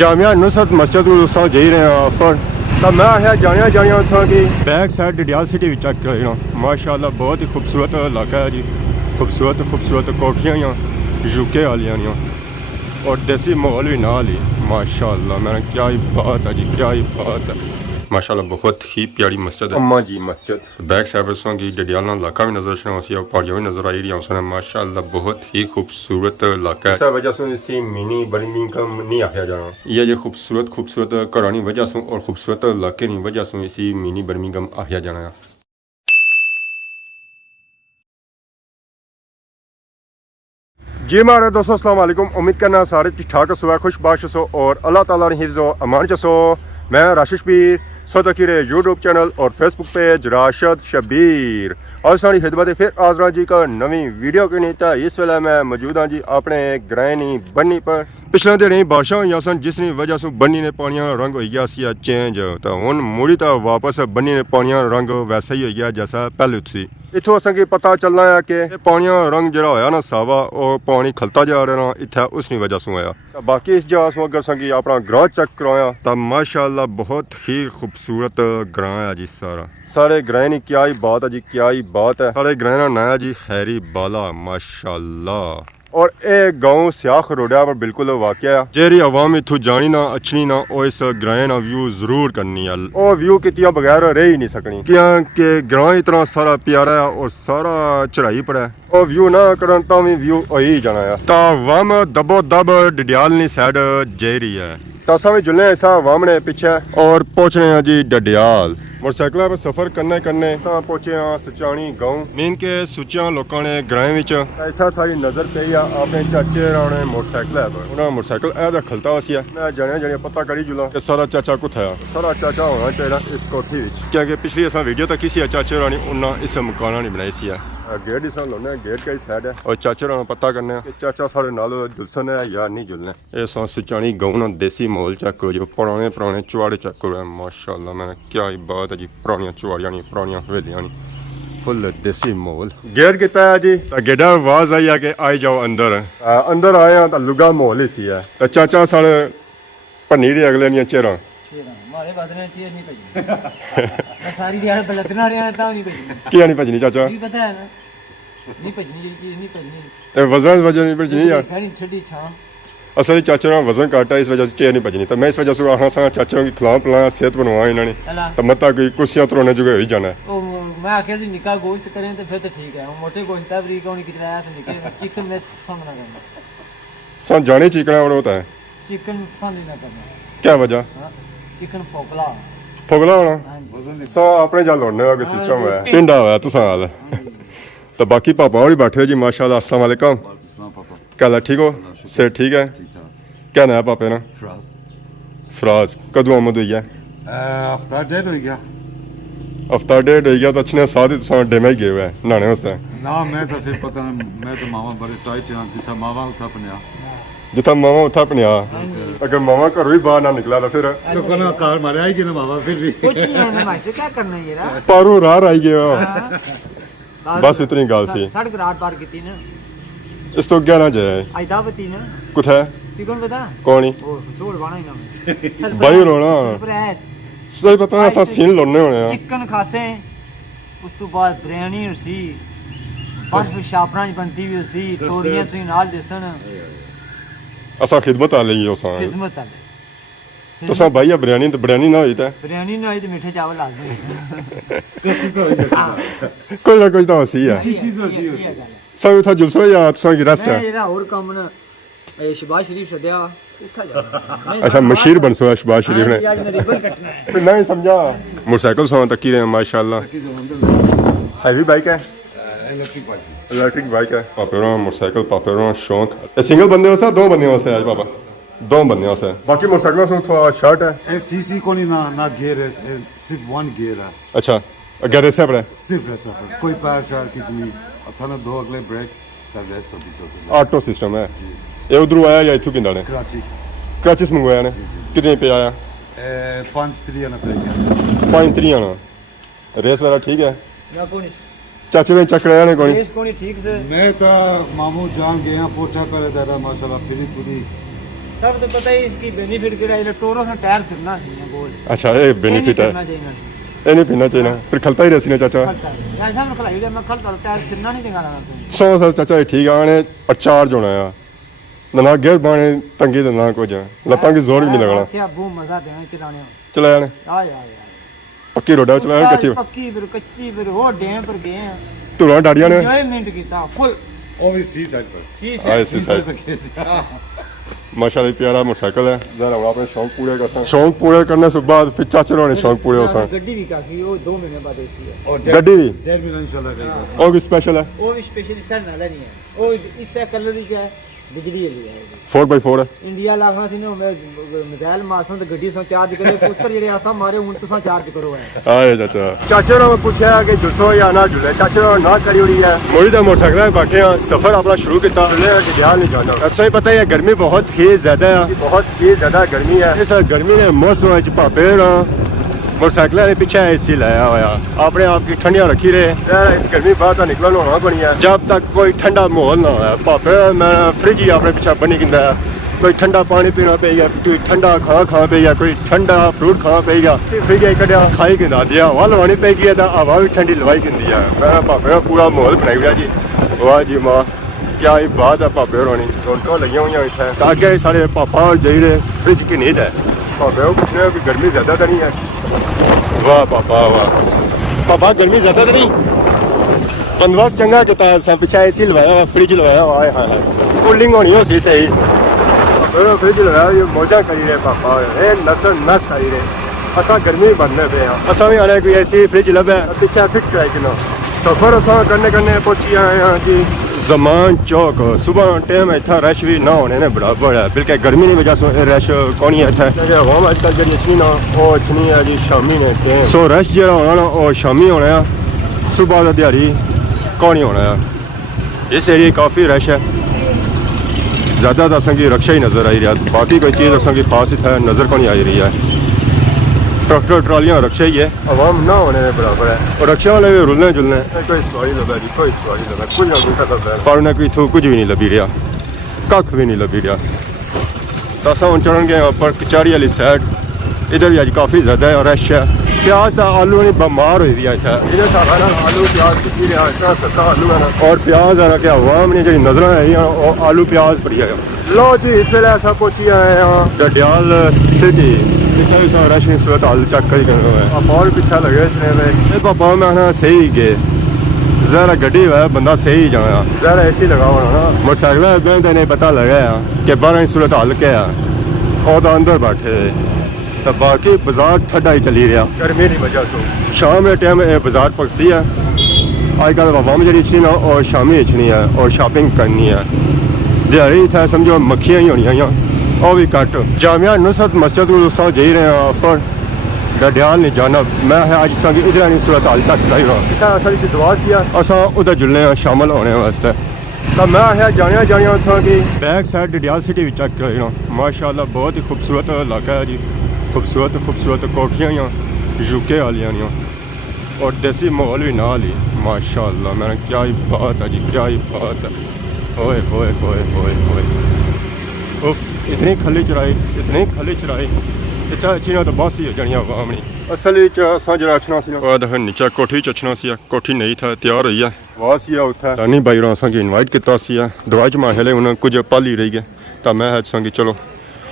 जामिया नुसरत मस्जिद को जा रहे हैं पर तो मैं आया जानिया उस की back side Dadyal city check कर माशाअल्लाह बहुत ही खूबसूरत इलाका है जी। खूबसूरत कोठियाँ यूके वालियाँ और देसी माहौल भी नाल ही माशाअल्लाह। मैंने क्या ही बात है जी, क्या ही बात है माशाअल्लाह। बहुत ही प्यारी मस्जिद है अम्मा जी मस्जिद। बैक साइड की डडियाल इलाका भी नजर से पहाड़ियाँ भी नजर आई रही हैं माशाअल्लाह। बहुत ही खूबसूरत इलाका है। इस वजह से इसी मिनी बर्मिंघम नहीं आया जाना। ये खूबसूरत घरानी वजह से और खूबसूरत इलाके की वजह से इसी मिनी बर्मिंघम आया जाना है। जी मारे दोस्तों अस्सलाम वालेकुम। उम्मीद करना सारे ठीक ठाक सो खुशबाश सो और अल्लाह ताला ने हिफ्ज़ो अमान चसो। मैं राशिश बीर सदकीर यूट्यूब चैनल और फेसबुक पेज राशिद शबीर और सारी खिदमत फिर आजरा जी का नवी वीडियो के नीता। इस वेले मैं मौजूद हाँ जी अपने ग्रैनी बन्नी पर। पिछले दिन बारिशां हुई सन जिसकी वजह से बन्नी ने पानी रंग हो गया सी चेंज। तो हुण मुड़ी तो वापस बन्नी ने पानी रंग वैसा ही हो गया जैसा पहले सी। इतों असें पता चलना है कि पानी रंग जो होया ना सावा और पानी खलता जा रहा इतना उसकी वजह से होया। बाकी इस जगह से अगर संगी अपना ग्रां चेक करवाया तो माशाअल्लाह बहुत ही खूबसूरत ग्रां है जी। सारे ग्रां की क्या ही बात है जी, क्या ही बात है। सारे ग्रां का नाम है जी खैरी बाला माशाअल्लाह। और ये गाँव सियाख रोडा पर बिल्कुल वाक़या है। जेरी आवाम इतों जानी ना अच्छी ना और इस ग्रां का व्यू जरूर करनी है। और व्यू कितिया बगैर रह ही नहीं सकनी क्योंकि ग्रां इतना सारा प्यारा है और सारा चढ़ाई पर है। और व्यू ना करन तो भी व्यू हो ही जाना है। तो वम दबो दब डडियाल साइड जेरी है तो असा जुलने ऐसा वाम ने पीछे और पहुंचने हैं जी डडियाल। मोटरसाइकिल पर सफर करने पहुंचे हाँ सचानी गाँव। मीन के सुचिया लोगों ने ग्रां इतना सारी नजर पई आ अपने चाचे ने मोटरसाइकिल है पर उन्होंने मोटरसाइकिल ए खलता वसी है। मैं जाने पता करी जुला कि सारा चाचा कुत्थे है। सारा चाचा होना चाहिए इस कोठी क्योंकि पिछली असा वीडियो तक किसी चाचे रानी उन्हें इस मकान नहीं बनाई सी है। गेट इस लाने गेट कई साइड है और चाचे रा पता करने कि चाचा सारे नाल जुलसन है या नहीं जुलने। ये सुचानी गाँव देसी माहौल चेक करो जो पुराने चुआड़े चेक करो माशाअल्लाह। मैंने क्या ही बात है जी। पुरानियां चुआड़ियां नहीं पुरानियां हवेलियां नहीं फुल देसी माहौल। गेट कितना है जी गेटा आवाज आई है कि आई जाओ अंदर। अंदर आए हैं तो लुगा माहौल ही सी है। तो चाचा सारे भन्नी दे अगले दियां चेहरा क्या नहीं भजनी चाचा वजन नहीं भजनी यार। असल चाचा का वजन घट है इस वजह से चेयर नहीं भजनी। तो मैं इस वजह से आखना सा चाचा की खिलाफ पिलाया सेहत बनवा इन्होंने तो मत कोई कुर्सियां तरोने जुगे हो जाना है। मैं आखिर निका गोश्त करें तो फिर तो ठीक है। मोटे गोश्त है बरीक होने की तरह तो निकले चिकन में संग ना करना सन जाने चिकना और होता है चिकन संग ना करना। क्या वजह चिकन फोकला होना सा अपने जा लौटने का सिस्टम है पिंडा हुआ तो साल। तो बाकी पापा और बैठे जी माशाल्लाह। अस्सलाम वालेकुम क्या ठीक हो से ठीक है। क्या नाम है पापे ना फराज कदों आमद हुई है हफ्ता डेढ़ हो गया तो अच्छे साथ ही डेमे गए हुए नहाने वास्ते ना। मैं तो फिर पता नहीं मैं तो मावा बड़े टाइट हैं जिथा मावा उठा पनिया जिथा मावा उठा पनिया। अगर मावा घरों ही बाहर ना निकला तो फिर तो कोना कार मारे आई ना मावा फिर भी कुछ नहीं है माचे क्या करना ये रा पारू राह आई गया बस इतनी गल सी। सड़क रात पार कीती ना इस तो क्या ना जाए आइदा बती ना कुत्थे तिकोन पता कौन ही ओ छोड़ बाना ही ना भाई रोना सही पता असा सीन लोने होने चिकन खासे उस तो बाद बिरयानी उसी बस शापरा बनती भी उसी थोड़ियां सी नाल दिसन असा खिदमत आ लई ओसा खिदमत आ तो सा भाई बिरयानी तो बिरयानी ना हुई था बिरयानी ना हुई तो मीठे चावल ला दे कोई ना कुछ तो हसी है चीज होसी सब था जुलसो या तुसा की रेस्ट है मेरा और काम ना शबाज शरीफ सदया उठा जा। अच्छा मशीर बनसो शबाज शरीफ ने आज मैं रिबन कटना है फिर नहीं समझा मोटरसाइकिल सो तक ही रहे माशाल्लाह। हैवी बाइक है इलेक्ट्रिक बाइक है पापे मोटरसाइकिल पापे शौक सिंगल बंदे वास्ते दो बंदे वास्ते आज पापा दो बंदे वास्ते। बाकी मोटरसाइकिल से थोड़ा शर्ट है सीसी को नहीं ना गियर है सिर्फ वन गियर है। अच्छा अगर ऐसा है सिर्फ ऐसा कोई पैर शार कुछ नहीं थाना दो अगले ब्रेक का रेस्ट तो ऑटो सिस्टम है। ये उधर आया या इथु किंदा ने कराची से मंगवाया ने कितने पे आया 5-3 आना पे 5-3 आना रेस वाला ठीक है ना कोनी चाचे ने चक्कर ने कोनी रेस कोनी ठीक से मैं तो मामू जान गया पोछा करे दादा माशाल्लाह फिरी थोड़ी सब तो पता ही इसकी बेनिफिट किहड़ा है टोरो से टायर फिरना चाहिए गोल अच्छा ये बेनिफिट है ये नहीं पीना चाहिए ना फिर खलता ही रसी ने चाचा ऐसा मैं खलाई मैं खल कर टायर फिरना नहीं देगा ना 100 सर चाचा ये ठीक आने और चार्ज होना है ना गिर बाने तंगी तो ना कुछ लतां की जोर भी नहीं लगना क्या बूम मजा देना चलाने चला जाने आ यार पक्की रोड है चला जाने कच्ची फिर वो डैम पर गए हैं तुरा डाड़िया ने एंजॉयमेंट कीता फुल वो भी सी साइड पर सी आए सी साइड माशाल्लाह प्यारा मोटरसाइकिल है जरा हम अपने शौक पूरे कर सकते शौक पूरे करने से बाद फिर चाचा होने शौक पूरे हो सकते गड्डी भी काफी वो 2 महीने बाद ऐसी है और गड्डी भी डेढ़ महीना इंशाल्लाह रहेगा और भी स्पेशल है वो भी स्पेशली सर नाला नहीं है वो इससे कलर ही क्या है बिजली वाली है 4x4 है इंडिया लाखना थी ना मैं मिसाइल मारसा तो गड्डी से चार्ज करे पुत्र जेडे आसा मारे उन तो चार्ज करो है आए चाचा चाचा ने पूछा कि जुलसो या ना जुले चाचा ने ना करी हुई है मोड़ी दा मोटरसाइकिल है बाकी सफर अपना शुरू किया जुले के ध्यान नहीं जाना ऐसा ही पता है गर्मी बहुत ही ज्यादा है बहुत ही ज्यादा गर्मी है इस गर्मी ने मौसम च भापे मोटरसाइकिल ने पीछे एसी लाया हुआ अपने आप की ठंडिया रखी रहे इस गर्मी बाहर तो निकलन होना बनी है जब तक कोई ठंडा माहौल ना हो भापे मैं फ्रिज ही अपने पीछे बनी गिंदा कोई ठंडा पानी पीना पेगा कोई ठंडा खाना पेगा कोई ठंडा फ्रूट खाना पेगा फ्रिज कटिया खाई गिंदा दिया हवा लवानी पेगी तो हवा भी ठंडी लवाई गिंदी है मैं भापे पूरा माहौल बनाई हुआ जी वाह जी माँ क्या ही बात है भापे होनी रौनक लगी हुई इतने ताकि सारे पापा जाइए फ्रिज की नींद है भापे वो पूछने कि गर्मी ज्यादा तो नहीं है वाह पापा वाह पापा गर्मी ज्यादा तो नहीं बंदोबस्त चंगा किता सब पीछे एसी लवाया फ्रिज लवाया हाय हाय कूलिंग होनी हो सी सही फ्रिज लगाया ये मौजा करी रहे पापा नस नस करी रहे असा गर्मी बनने पे असा भी आने कोई ऐसी फ्रिज लभे पीछे फिट कराई किनो सफर असा करने करने पहुंची आए हैं जी जमान चौक सुबह टाइम इतना रश भी ना होने ने बराबर है बिल्कुल गर्मी की वजह से रश कौन है इतने हवा अजकल जी इतनी ना वो इतनी है जी शामी ने सो रश जो होना ना वो शामी होना है सुबह का दिहाड़ी कौन ही होना है इस एरिए काफ़ी रश है ज़्यादा तो असेंगी रक्षा ही नज़र आई रहा बाकी कोई चीज़ असेंगी खास इतना नज़र को नहीं आई रही है ट्रैक्टर ट्रालियाँ रक्षा ही है आवाम ना होने में बराबर है और रक्षा वाले भी रुलने जुलने कोई सवारी लगा जी कोई सवारी लगा कुछ ना कुछ करता है पर उन्हें कोई थू कुछ भी नहीं लभी रहा कख भी नहीं लभी रहा तो असा हम चढ़न गए पर कचारी वाली साइड इधर भी अज काफ़ी ज़्यादा रश है प्याज का आलू नहीं बमार हुई है इतने सारा आलू प्याज की रहा इतना सस्ता आलू है ना और प्याज है ना कि आवाम ने जी नजर आई और आलू प्याज पड़ी है लो जी इस वे अस पहुंची आए हैं डडियाल सिटी रश सूरत हाल चेक करी और पीछे लगे इतने पापा मैं सही गए जरा गड्डी है बंदा सही जाना जरा एसी लगा होना ना मोटरसाइकिल नहीं पता लगा कि बारह सूरत हाल क्या है और तो अंदर बैठे तो बाकी बाजार ठंडा ही चली रहा गर्मी की वजह से शाम के टाइम बाजार पकसी है अजकल आवाम जी इच्छनी ना और शामी इच्छनी है और शॉपिंग करनी है दिहाड़ी इतना समझो मक्खियाँ ही होनी और भी घट जामिया नुसरत मस्जिद को जाई रहे हैं पर डडियाल नहीं जाना मैं अज संग इधर नहीं सूरत हाल चक लाई रहा असल दुआ सी अस उधर जुलने शामिल होने वास्ते तो मैं है जानिया जानिया की बैक साइड डडियाल सिटी भी चेक करी माशाल्लाह बहुत ही खूबसूरत इलाका है जी खूबसूरत खूबसूरत कोठियाँ यूके वालियाँ और देसी माहौल भी नाल ही माशाल्लाह मैंने क्या ही बात है जी क्या ही बात है होए होए होए होए होए उफ इतनी खली चढ़ाई इतना अच्छी ना तो बस ही जानी आवाम नहीं असल असा जरा अचना से नीचे कोठी अचना सी कोठी नहीं था तैयार हुई है वास ही उत्थे रानी भाई असा इनवाइट किया दवाई च माहले उन्हें कुछ पल ही रही गए तो मैं असांगी चलो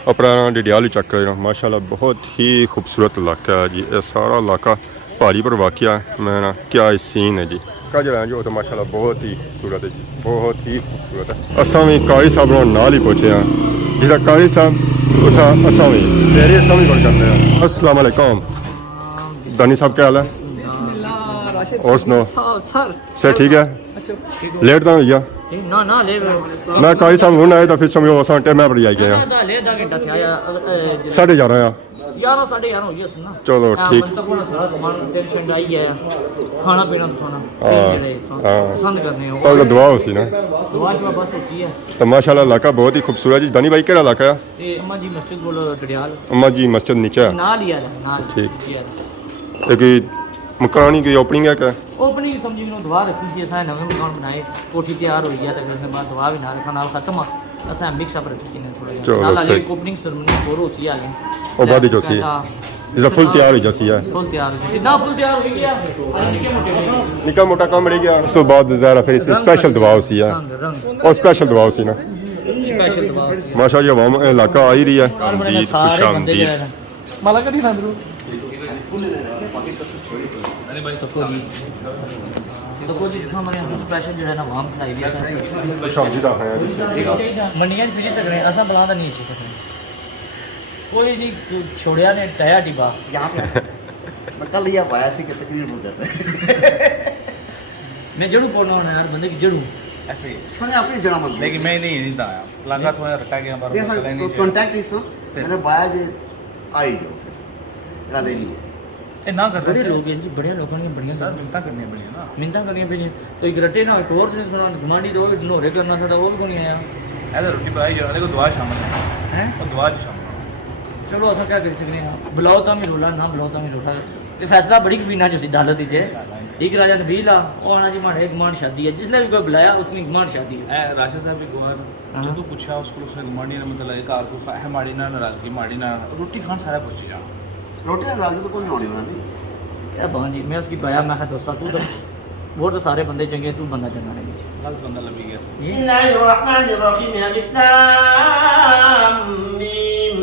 अपना डडियाल ही चेक कर माशाल्लाह बहुत ही खूबसूरत इलाका है जी ये सारा इलाका पहाड़ी पर वाक़या है मैं ना क्या सीन है जी का जो है जो तो माशाल्लाह बहुत ही खूबसूरत है जी बहुत ही खूबसूरत है असा भी कारी साहब नाल ही पहुँचे हैं जिसका कारी साहब उठा असा भी मेरे असा भी गल करते हैं अस्सलाम वालेकुम दानी साहब क्या हाल है और सुनो सर ठीक है लेट तो भैया ना ना ले मैं कारी साहब हूँ आए तो फिर समझो असा टाइम पर आई गए हैं ले 10 घंटा थे आया 11:30 आ यार 11:30 हो गया सुनना चलो ठीक टेंशन आई गया खाना पीना खाना सही पसंद करने हो और दुआ होसी ना दुआ की बस होती है तो माशाल्लाह इलाका बहुत ही खूबसूरत जी दानी भाई केड़ा इलाका है ये अम्मा जी मस्जिद बोलो डडियाल अम्मा जी मस्जिद नीचे है नाल ही है नाल ठीक एक मकानी की ओपनिंग है क्या ओपनिंग समझी मैंने दुआ रखी सी असां नवे मकान बनाए कोठी तैयार हो गया तो फिर बाद दुआ भी ना रखा नाल खत्म असां मिक्स अप रखी ने थोड़ा चलो, नाल सही। ओपनिंग सेरेमनी पूरी हो सी आले ਉਹ ਬਾਅਦ ਵਿੱਚ ਸੀ ਇਸਦਾ ਫੁੱਲ ਤਿਆਰ ਹੋ ਜਾਸੀ ਹੈ फुल तैयार हो कितना फुल तैयार हो गया निके मोटे ਨਿੱਕਾ ਮੋਟਾ ਕੰਮ ਰਹਿ ਗਿਆ ਉਸ ਤੋਂ ਬਾਅਦ ਜ਼ਾਰਾ ਫਿਰ ਇਸ ਸਪੈਸ਼ਲ ਦਵਾਓ ਸੀ ਹੈ रंग ਉਹ ਸਪੈਸ਼ਲ ਦਵਾਓ ਸੀ ਨਾ स्पेशल दवा ਮਾਸ਼ਾ ਅੱਲਾਹ ਵਾਮ ਇਲਾਕਾ ਆ ਹੀ ਰਹੀ ਹੈ ਆਮਦੀਦ सारे बंदे खुशामदीद जो है माला कदी संदरू अरे भाई तो कोई तो कोई जो हमारे यहाँ स्पेशल जो है ना वहाँ खिलाई दिया था खुशामदीद आ है मंडियां च फिरी सकने असां बला दा नहीं अच्छी सकने कोई नहीं छोड़िया ने टाया टिबा यहाँ पे मैं कल यहाँ आया सी कि तकरीर कर रहे मैं जड़ू पढ़ना होना यार बंदे की जड़ू ऐसे ही। मैंने अपनी जगह मत लेकिन मैं नहीं था आया लगा तो रटा गया बार ऐसा कांटेक्ट इस मैंने बाया जे आई जो फिर गल नहीं है ये ना कर बड़े रहे लोग हैं जी बड़े लोगों ने बढ़िया सर मिन्नता करनी पड़ी ना मिन्नता करिए पे तो एक रटे ना एक और से सुना घुमानी रोज नोरे करना था वो भी नहीं आया ऐसे रोटी पाई जो देखो दुआ शामिल है हैं और दुआ जो शामिल चलो असा क्या कर सकते हैं बुलाओ तो मैं रोला ना बुलाओ तो मैं रोला ये फैसला बड़ी कबीना जो सी दालत ही एक राजा ने 20 ला और आना जी मारे गुमान शादी है जिसने भी कोई बुलाया उसने गुमान शादी है है राशा साहब भी गुआर जो तू पूछा उसको उसने गुमानी ने मतलब एक कार को है माड़ी ना नाराजगी माड़ी ना रोटी खान सारा पूछी जा रोटी रात तो कोई होनी होना नहीं क्या बहन जी मैं उसकी पाया मैं कहा दोस्ता तू तो वो तो सारे बंदे चंगे तू बंदा चंगा नहीं गलत बंदा लगी गया बिस्मिल्लाहिर्रहमानिर्रहीम अलिफ लाम मीम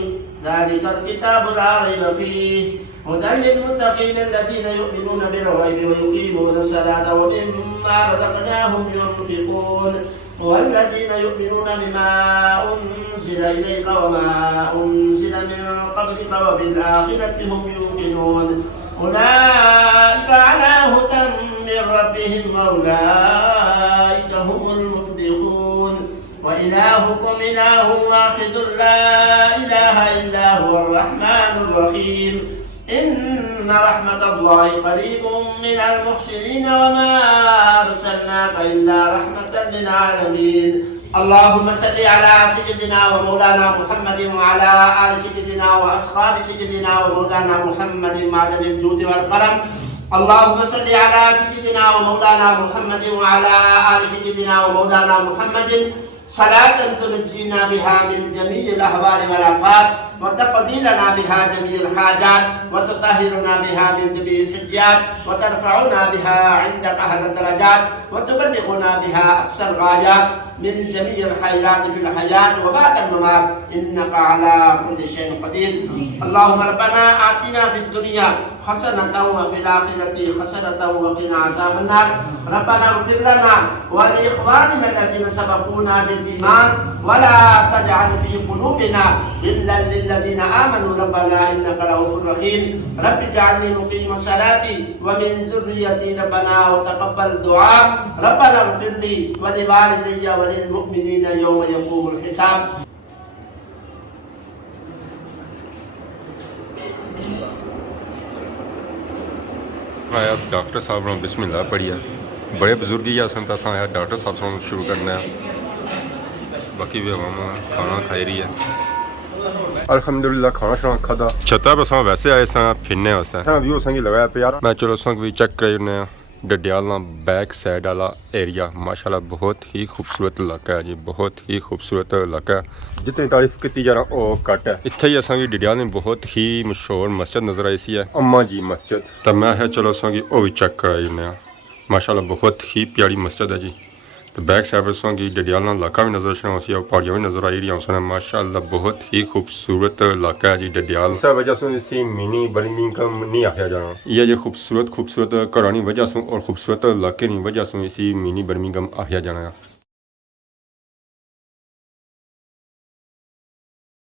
ذلك الكتاب لا ريب فيه هدى للمتقين الذين يؤمنون بالغيب ويقيمون الصلاة ومما رزقناهم ينفقون والذين يؤمنون بما أنزل إليك وما أنزل من قبلك وبالآخرة هم يوقنون أولئك على هدى من ربهم وأولئك هم المفلحون وإلهكم إله واحد لا إله إلا هو الرحمن الرحيم إن رحمة الله قريب من المحسنين وما أرسلناك إلا رحمة للعالمين اللهم صل على سيدنا ومولانا محمد وعلى آل سيدنا وأصحاب سيدنا ومولانا محمد معدن الجود والكرم اللهم صل على سيدنا ومولانا محمد وعلى آل سيدنا ومولانا محمد صلاة تنجينا بها من جميع الأهوال والآفات وتقضي لنا بها جميع الحاجات وتطهرنا بها من جميع السيئات وترفعنا بها عندك أهل الدرجات وتبلغنا بها أقصى الغايات من جميع الخيرات في الحياة وبعد الممات إنك على كل شيء قدير اللهم ربنا آتنا في الدنيا حسنة وفي الآخرة حسنة وقنا عذاب النار ربنا اغفر لنا ولإخواننا الذين سبقونا بالإيمان ولا تجعل في قلوبنا غلا للذين آمنوا ربنا إنك رؤوف رحيم رب اجعلني مقيم الصلاة ومن ذريتي ربنا وتقبل دعاء ربنا اغفر لي ولوالدي وللمؤمنين يوم يقوم الحساب ਆਇਆ ਡਾਕਟਰ ਸਾਹਿਬ ਨੂੰ ਬਿਸਮਿਲ੍ਲਾ ਪੜੀਆ ਬੜੇ ਬਜ਼ੁਰਗ ਹੀ ਆ ਸੰਤਾ ਸਾਂ ਆਇਆ ਡਾਕਟਰ ਸਾਹਿਬ ਤੋਂ ਸ਼ੁਰੂ ਕਰਨਾ ਹੈ ਬਾਕੀ ਵੀ ਹਮਾਂ ਖਾਣਾ ਖਾਈ ਰਹੀ ਹੈ ਅਲਹਮਦੁਲਿਲਾ ਖਾਣਾ ਸ਼ਾਣਾ ਖਾਦਾ ਛੱਤਾ ਬਸਾਂ ਵੈਸੇ ਆਏ ਸਾਂ ਫਿਰਨੇ ਵਾਸਤੇ ਹਾਂ ਵੀ ਉਹ ਸੰਗੀ ਲਗਾਇਆ ਪਿਆਰ ਮੈਂ ਚਲੋ ਸੰਗ ਵੀ ਚੈੱਕ ਕਰੀ ਉਹਨੇ डडियाला बैक साइड वाला एरिया माशाल्लाह बहुत ही खूबसूरत इलाका है जी बहुत ही खूबसूरत इलाका है जितनी तारीफ की जा रहा वो घट है इत्थे ही असा डडियाल में बहुत ही मशहूर मस्जिद नज़र आई सी है अम्मा जी मस्जिद तो मैं है चलो असा वो भी चेक कराई उन्हें माशाल्लाह बहुत ही प्यारी मस्जिद है जी तो बैक साइड असा डडियाला इलाका भी नज़र आना सी पहाड़ियाँ भी नज़र आई रही हैं माशाल्लाह बहुत ही खूबसूरत इलाका है जी डडियाल इस वजह से इसी मिनी बर्मिंघम नहीं आया जाना ये जो खूबसूरत खूबसूरत घरानी वजह से और खूबसूरत इलाके की वजह से इसी मिनी बर्मिंघम आया जाना है